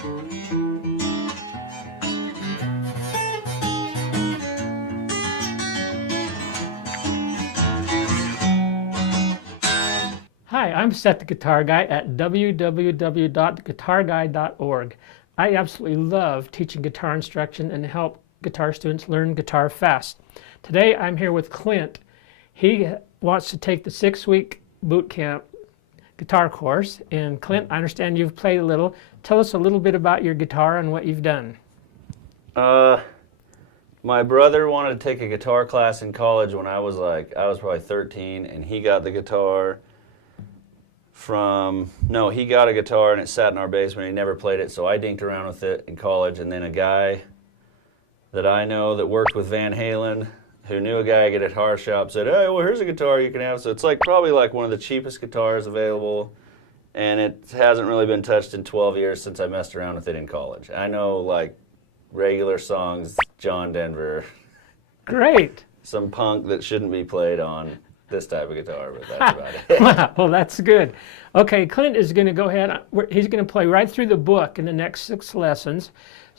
Hi, I'm Seth the Guitar Guy at www.theguitarguy.org. I absolutely love teaching guitar instruction and help guitar students learn guitar fast. Today I'm here with Clint. He wants to take the 6-week Bootcamp guitar course. And Clint, I understand you've played a little. Tell us a little bit about your guitar and what you've done. My brother wanted to take a guitar class in college when I was probably 13, and he got the guitar he got a guitar and it sat in our basement. He never played it, so I dinked around with it in college. And then a guy that I know that worked with Van Halen, who knew a guy at a guitar shop, said, "Hey, well, here's a guitar you can have." So it's probably one of the cheapest guitars available, and it hasn't really been touched in 12 years since I messed around with it in college. I know regular songs, John Denver. Great. Some punk that shouldn't be played on this type of guitar, but that's about it. Wow, well, that's good. Okay, Clint is going to go ahead. He's going to play right through the book in the next 6 lessons,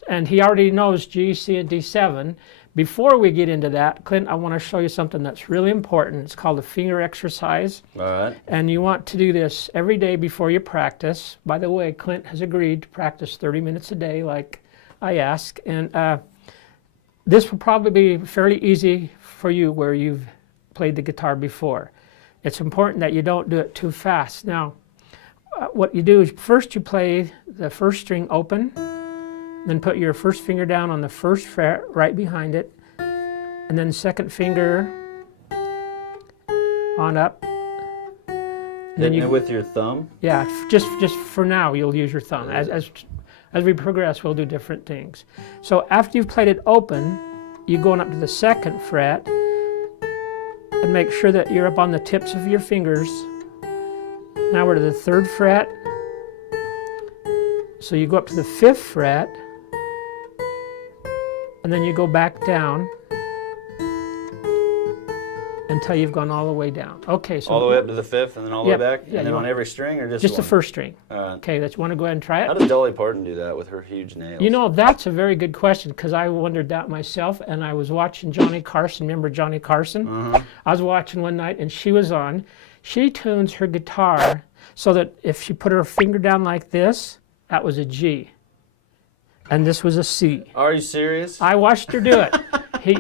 and he already knows G, C, and D7. Before we get into that, Clint, I want to show you something that's really important. It's called a finger exercise. All right. And you want to do this every day before you practice. By the way, Clint has agreed to practice 30 minutes a day like I ask. And this will probably be fairly easy for you where you've played the guitar before. It's important that you don't do it too fast. Now, what you do is first you play the first string open, then put your first finger down on the first fret right behind it, and then second finger on up. Then you with your thumb? Yeah, just for now you'll use your thumb. As we progress, we'll do different things. So after you've played it open, you go on up to the second fret and make sure that you're up on the tips of your fingers. Now we're to the 3rd fret. So you go up to the 5th fret, and then you go back down until you've gone all the way down. Okay, so all the way up to the 5th, and then all the way back, yeah, and then on every string, or just the first string. Right. Okay, let's want to go ahead and try it. How does Dolly Parton do that with her huge nails? You know, that's a very good question, because I wondered that myself, and I was watching Johnny Carson. Remember Johnny Carson? I was watching one night, and she was on. She tunes her guitar so that if she put her finger down like this, that was a G. And this was a C. Are you serious? I watched her do it.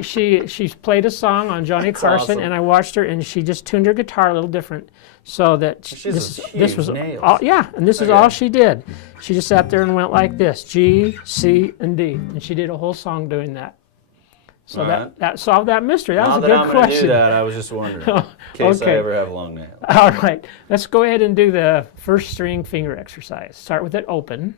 She played a song on Johnny Carson, awesome. and I watched her, and she just tuned her guitar a little different, so that this was all, yeah, and this is all she did. She just sat there and went like this: G, C, and D, and she did a whole song doing that. So that solved that mystery. That was a good question. Now that I'm going to do that, I was just wondering, in case I ever have long nails. All right, let's go ahead and do the first string finger exercise. Start with it open.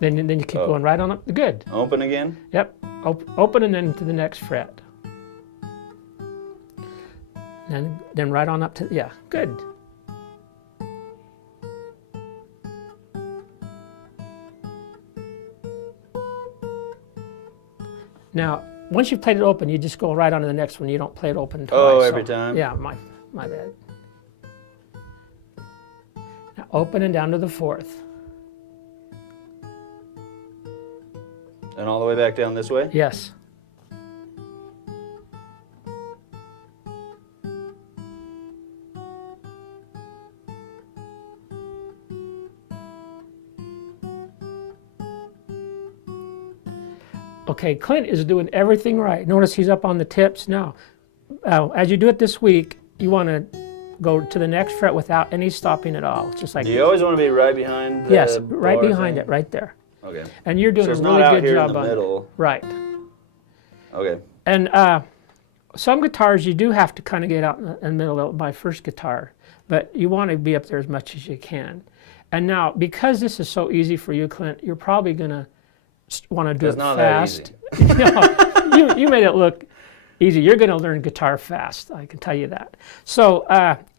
Then you keep going right on up. Good. Open again? Yep. Open and then to the next fret. And then right on up to, yeah, good. Now, once you've played it open, you just go right on to the next one. You don't play it open twice. Oh, every time? Yeah, my bad. Now, open and down to the 4th. And all the way back down this way? Yes. Okay, Clint is doing everything right. Notice he's up on the tips. Now, as you do it this week, you want to go to the next fret without any stopping at all. It's just like. Do you always want to be right behind the Yes, right bar behind thing? it, right there. Okay. And you're doing So it's a really not out good here job in the on middle. it. Right. Okay. And some guitars you do have to kind of get out in the middle of my first guitar, but you want to be up there as much as you can. And now, because this is so easy for you, Clint, you're probably going to want to do it fast. No, you made it look easy. You're going to learn guitar fast, I can tell you that. So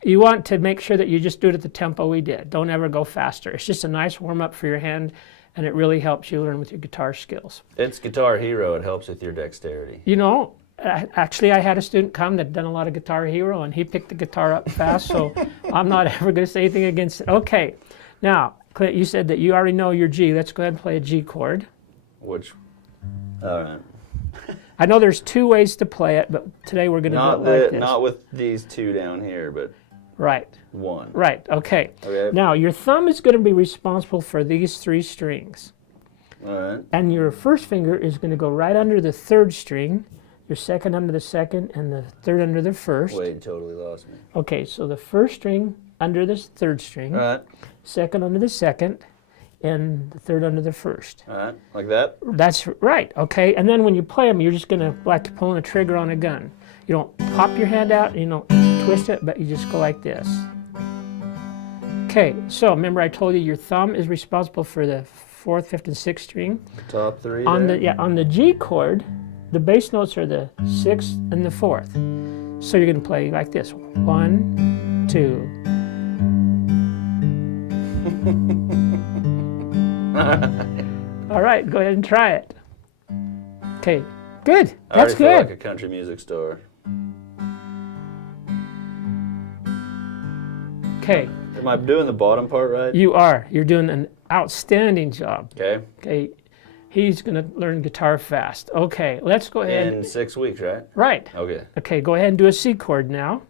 you want to make sure that you just do it at the tempo we did. Don't ever go faster. It's just a nice warm-up for your hand, and it really helps you learn with your guitar skills. It's Guitar Hero. It helps with your dexterity. You know, Actually, I had a student come that done a lot of Guitar Hero, and he picked the guitar up fast, so I'm not ever going to say anything against it. Okay, now, Clint, you said that you already know your G. Let's go ahead and play a G chord. Which, all right. I know there's two ways to play it, but today we're going to do it like this. Not with these two down here, but right. one. Right, okay. Okay. Now, your thumb is going to be responsible for these three strings. All right. And your first finger is going to go right under the third string, your second under the second, and the third under the first. Wait, totally lost me. Okay, so the first string under the third string, All right. second under the second, and the third under the first. All right, like that? That's right, okay? And then when you play them, you're just going to like pulling a trigger on a gun. You don't pop your hand out, you don't twist it, but you just go like this. Okay, so remember I told you your thumb is responsible for the fourth, fifth, and sixth string. Top three On there? on the G chord, the bass notes are the sixth and the fourth. So you're going to play like this. 1, 2. All right, go ahead and try it. Okay, good. I That's already feel good. like a country music star. Okay, Am I doing the bottom part right? you are. You're doing an outstanding job. Okay. Okay, he's going to learn guitar fast. Okay, let's go ahead. In 6 weeks, right? Right. Okay. Okay, go ahead and do a C chord now.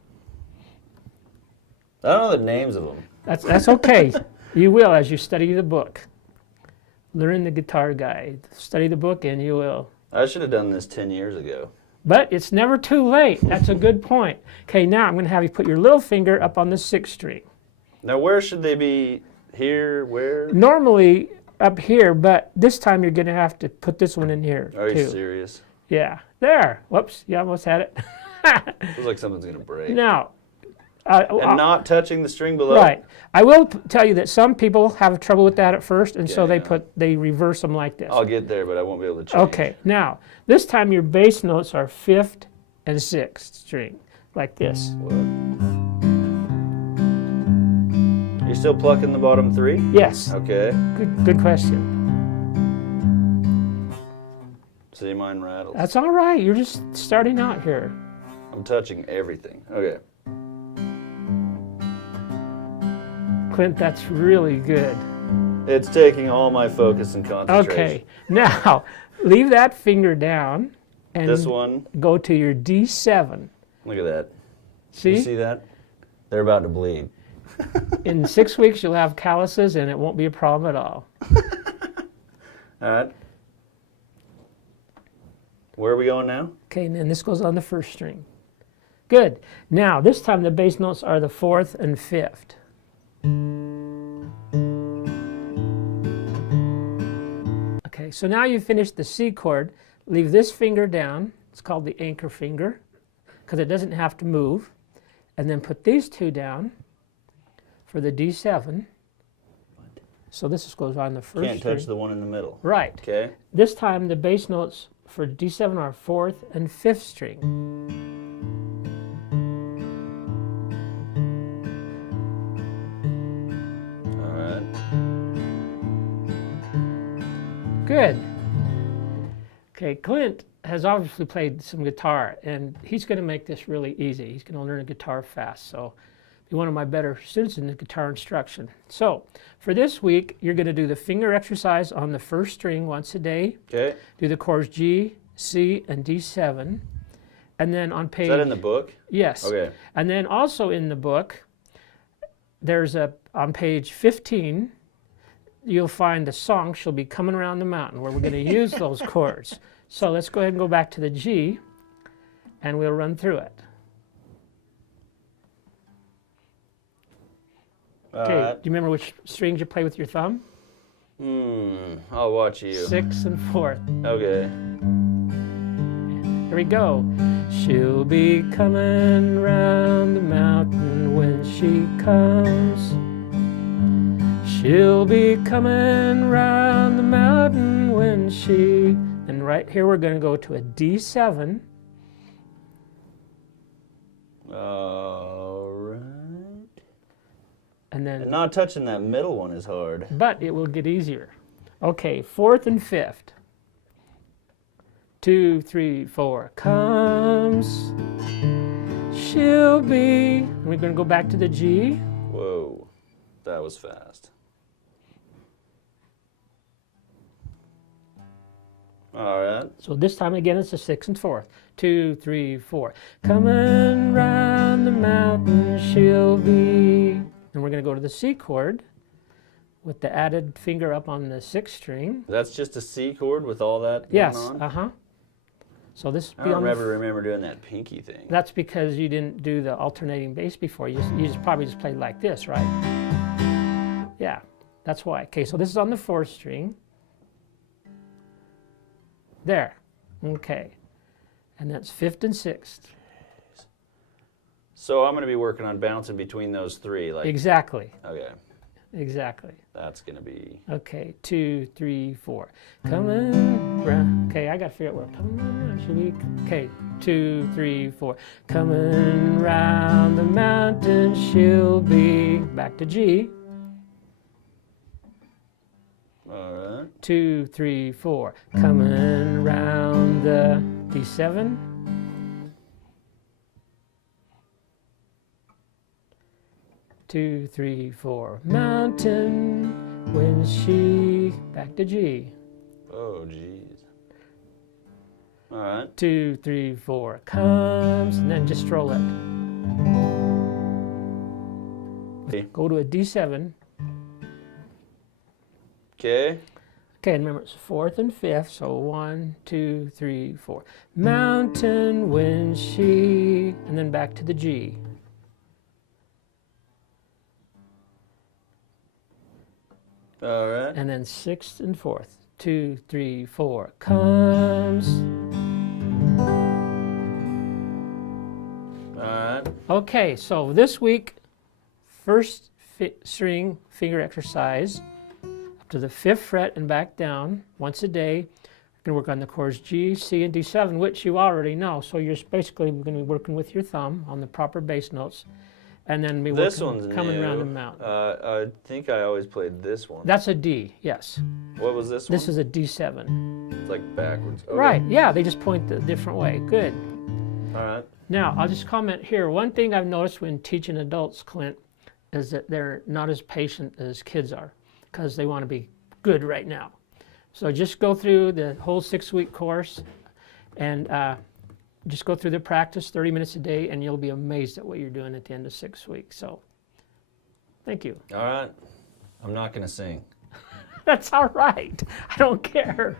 I don't know the names of them. That's okay. You will as you study the book. Learn the Guitar Guy. Study the book and you will. I should have done this 10 years ago. But it's never too late. That's a good point. Okay, now I'm going to have you put your little finger up on the sixth string. Now, where should they be? Here? Where? Normally up here, but this time you're going to have to put this one in here Are you too. serious? Yeah, there. Whoops, you almost had it. Feels like something's going to break. Now, And not touching the string below? right. I will tell you that some people have trouble with that at first, and so Yeah. they reverse them like this. I'll get there, but I won't be able to change. Okay, now, this time your bass notes are fifth and sixth string, like this. What? You still plucking the bottom three? Yes, Okay. good question. See, mine rattles. That's all right, you're just starting out here. I'm touching everything. Okay. Clint, that's really good. It's taking all my focus and concentration. Okay, now, leave that finger down and This one, go to your D7. look at that. See? You see that? They're about to bleed. In 6 weeks, you'll have calluses, and it won't be a problem at all. All right. Where are we going now? Okay, and then this goes on the first string. Good. Now, this time the bass notes are the fourth and fifth. Okay, so now you've finished the C chord. Leave this finger down. It's called the anchor finger because it doesn't have to move. And then put these two down for the D7. So this goes on the first Can't string. touch the one in the middle. Right. Okay. This time the bass notes for D7 are fourth and fifth string. All right. Good. Okay, Clint has obviously played some guitar, and he's going to make this really easy. He's going to learn a guitar fast, so be one of my better students in the guitar instruction. So, for this week, you're going to do the finger exercise on the first string once a day. Okay. Do the chords G, C, and D7. And then on page... Is that in the book? Yes. Okay. And then also in the book, there's on page 15, you'll find the song She'll Be Coming Around the Mountain, where we're going to use those chords. So let's go ahead and go back to the G, and we'll run through it. Okay, All do you remember which strings you play with your thumb? right. I'll watch you. Sixth and fourth. Okay. Here we go. She'll be coming round the mountain when she comes. She'll be coming round the mountain when she... And right here we're going to go to a D7. All right. And then... And not touching that middle one is hard. But it will get easier. Okay, fourth and fifth. 2, 3, 4. Comes, she'll be. And we're going to go back to the G. Whoa, that was fast. All right. So this time again it's a 6 and 4th. 2, 3, 4. Coming round the mountain she'll be. And we're going to go to the C chord with the added finger up on the 6th string. That's just a C chord with all that going Yes, on? So this I don't ever remember doing that pinky thing. That's because you didn't do the alternating bass before. You probably just played like this, right? Yeah, that's why. Okay, so this is on the 4th string. There. Okay. And that's 5th and 6th. So I'm going to be working on bouncing between those three. Like. Exactly. Okay. Exactly. That's going to be. Okay, 2, 3, 4. Coming round. Okay, I got to figure out where. Coming round. Should we? Okay, 2, 3, 4. Coming round the mountain, she'll be. Back to G. All right. 2, 3, 4. Coming round the D7. Two, 3, 4. Mountain when she. Back to G. Oh, jeez. All right. 2, 3, 4. Comes, and then just stroll it. Okay. Go to a D7. Okay. Okay, and remember it's 4th and 5th, so 1, 2, 3, 4. Mountain when she, and then back to the G. All right. And then 6th and 4th. 2, 3, 4. Comes. All right. Okay, so this week, first string finger exercise up to the 5th fret and back down once a day. We're going to work on the chords G, C, and D7, which you already know. So you're basically going to be working with your thumb on the proper bass notes. And then This one's coming new. around the mountain. I think I always played this one. That's a D, yes. What was this one? This is a D7. It's like backwards. Okay. Right, yeah, they just point a different way. Good. All right. Now, I'll just comment here. One thing I've noticed when teaching adults, Clint, is that they're not as patient as kids are because they want to be good right now. So just go through the whole 6-week course and just go through the practice 30 minutes a day, and you'll be amazed at what you're doing at the end of 6 weeks. So thank you. All right. I'm not going to sing. That's all right. I don't care.